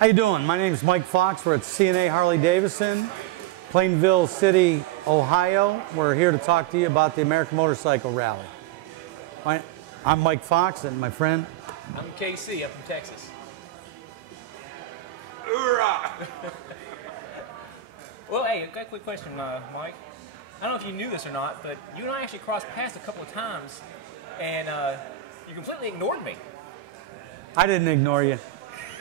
How you doing? My name is Mike Fox. We're at CNA Harley-Davidson, Plainville City, Ohio. We're here to talk to you about the American Motorcycle Rally. I'm Mike Fox, and my friend... I'm KC, I'm from Texas. Well, hey, I've got a quick question, Mike. I don't know if you knew this or not, but you and I actually crossed paths a couple of times, and you completely ignored me. I didn't ignore you.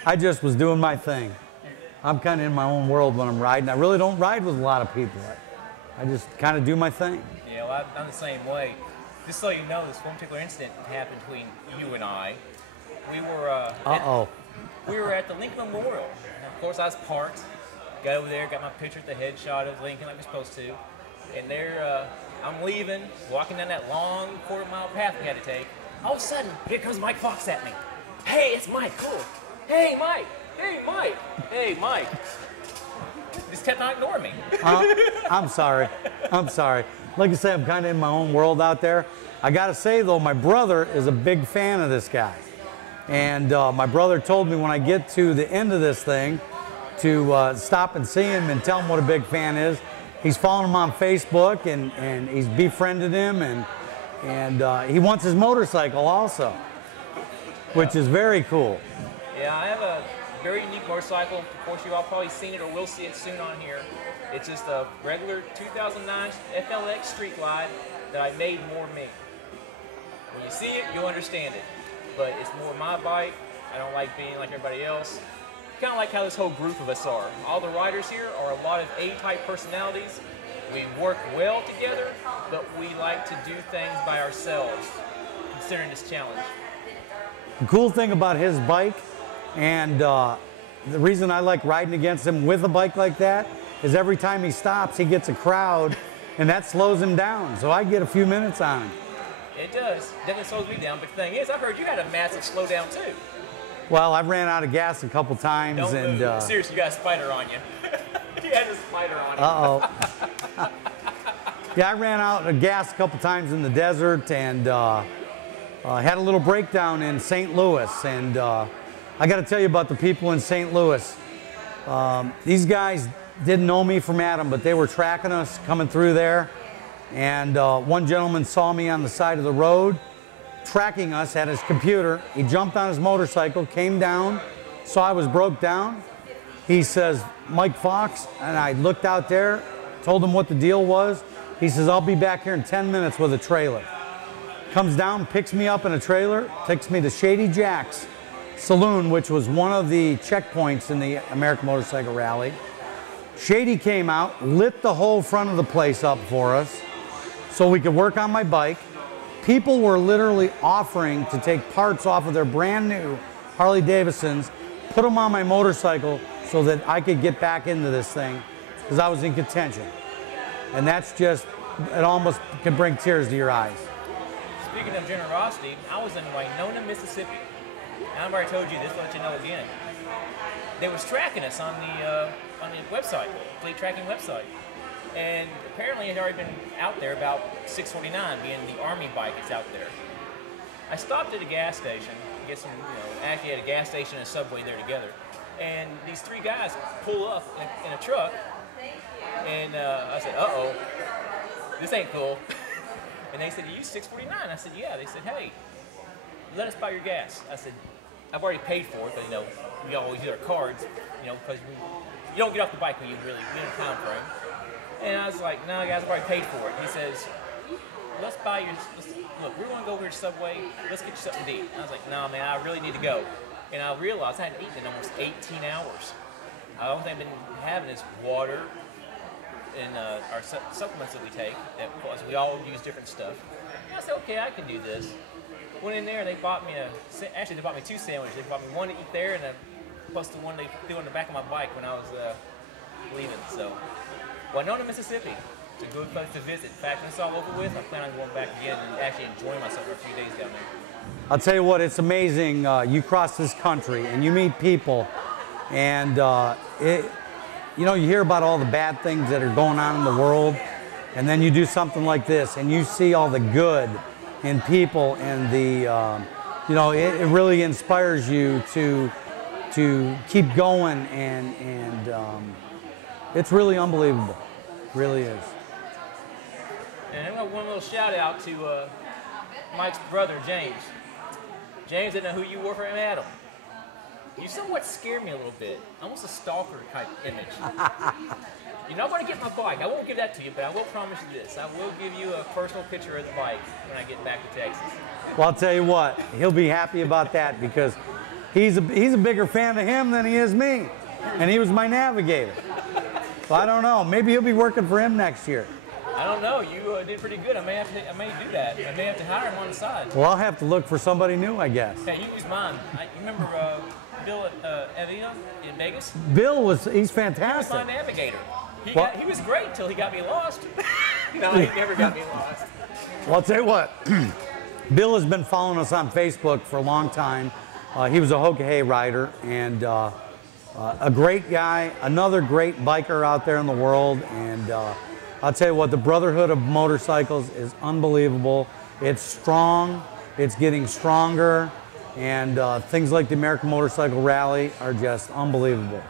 I just was doing my thing. I'm kind of in my own world when I'm riding. I really don't ride with a lot of people. I just kind of do my thing. Yeah, well, I'm the same way. Just so you know, this one particular incident happened between you and I. We were we were at the Lincoln Memorial. And of course, I was parked. Got over there, got my picture at the headshot of Lincoln like we're supposed to. And there, I'm leaving, walking down that long quarter-mile path we had to take. All of a sudden, here comes Mike Fox at me. Hey, it's Mike, cool. Hey, Mike. Hey, Mike. Hey, Mike. Just kept on ignoring me. I'm sorry. I'm sorry. Like I say, I'm kind of in my own world out there. I got to say, though, my brother is a big fan of this guy. And my brother told me when I get to the end of this thing to stop and see him and tell him what a big fan is. He's following him on Facebook, and he's befriended him, and he wants his motorcycle also, which is very cool. Yeah, I have a very unique motorcycle. Of course, you've all probably seen it or will see it soon on here. It's just a regular 2009 FLX Street Glide that I made more me. When you see it, you'll understand it. But it's more my bike. I don't like being like everybody else. Kind of like how this whole group of us are. All the riders here are a lot of A-type personalities. We work well together, but we like to do things by ourselves, considering this challenge. The cool thing about his bike, and the reason I like riding against him with a bike like that, is every time he stops, he gets a crowd, and that slows him down. So I get a few minutes on him. It does. Definitely slows me down. But the thing is, I've heard you had a massive slowdown too. Well, I ran out of gas a couple times. Don't move. Seriously, you got a spider on you. You had a spider on you. Uh-oh. Yeah, I ran out of gas a couple times in the desert, and had a little breakdown in St. Louis. And I got to tell you about the people in St. Louis. These guys didn't know me from Adam, but they were tracking us coming through there. And one gentleman saw me on the side of the road, tracking us at his computer. He jumped on his motorcycle, came down, saw I was broke down. He says, Mike Fox, and I looked out there, told him what the deal was. He says, I'll be back here in 10 minutes with a trailer. Comes down, picks me up in a trailer, takes me to Shady Jack's Saloon, which was one of the checkpoints in the American Motorcycle Rally. Shady came out, lit the whole front of the place up for us so we could work on my bike. People were literally offering to take parts off of their brand new Harley-Davidsons, put them on my motorcycle so that I could get back into this thing because I was in contention. And that's just, it almost can bring tears to your eyes. Speaking of generosity, I was in Winona, Mississippi. And I've already told you this, but I'll let you know again. They was tracking us on the website, fleet tracking website. And apparently it had already been out there about 649, being the Army bike is out there. I stopped at a gas station, get some, actually at a gas station and a Subway there together. And these three guys pull up in a truck, and I said, uh-oh, this ain't cool. And they said, you use 649? I said, yeah. They said, hey, let us buy your gas. I said, I've already paid for it, but we always use our cards, because you don't get off the bike when you really get in a time frame. And I was like, no, guys, I've already paid for it. He says, look, we're going to go over to Subway. Let's get you something to eat. I was like, no, man, I really need to go. And I realized I hadn't eaten in almost 18 hours. The only thing I've been having is water and our supplements that we take. Because we all use different stuff. And I said, okay, I can do this. Went in there and they bought me they bought me two sandwiches. They bought me one to eat there and plus the one they threw on the back of my bike when I was leaving. So, Winona, Mississippi. It's a good place to visit. In fact, when it's all over with, I plan on going back again and actually enjoying myself for a few days down there. I'll tell you what, it's amazing. You cross this country and you meet people, and you hear about all the bad things that are going on in the world, and then you do something like this, and you see all the good in people, and it really inspires you to to keep going, and it's really unbelievable. Really is. And I got one little shout out to Mike's brother, James. James, didn't know who you were for him, Adam. You somewhat scared me a little bit. Almost a stalker type image. You're not going to get my bike. I won't give that to you, but I will promise you this. I will give you a personal picture of the bike when I get back to Texas. Well, I'll tell you what, he'll be happy about that because he's a bigger fan of him than he is me. And he was my navigator. So I don't know. Maybe he'll be working for him next year. I don't know. You did pretty good. I may do that. I may have to hire him on the side. Well, I'll have to look for somebody new, I guess. Hey, you use mine. You remember Bill at Avia in Vegas? Bill he's He was fantastic. my navigator. Well- He was great until he got me lost. No, he never got me lost. Well, I'll tell you what, Bill has been following us on Facebook for a long time. He was a Hoka rider and a great guy, another great biker out there in the world. And I'll tell you what, the brotherhood of motorcycles is unbelievable. It's strong, it's getting stronger, and things like the American Motorcycle Rally are just unbelievable.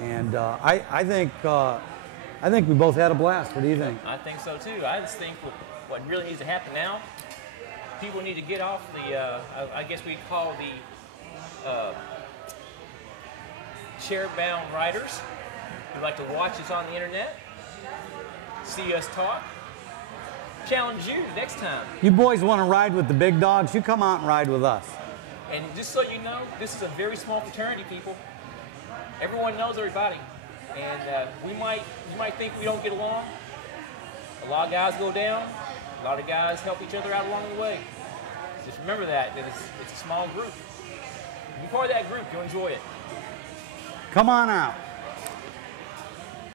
And I think we both had a blast. What do you think? I think so too. I just think what really needs to happen now, people need to get off the, I guess we call the chair-bound riders who like to watch us on the internet, see us talk, challenge you next time. You boys want to ride with the big dogs? You come out and ride with us. And just so you know, this is a very small fraternity, people. Everyone knows everybody. And you might think we don't get along. A lot of guys go down. A lot of guys help each other out along the way. Just remember that it's a small group. Be part of that group, you'll enjoy it. Come on out.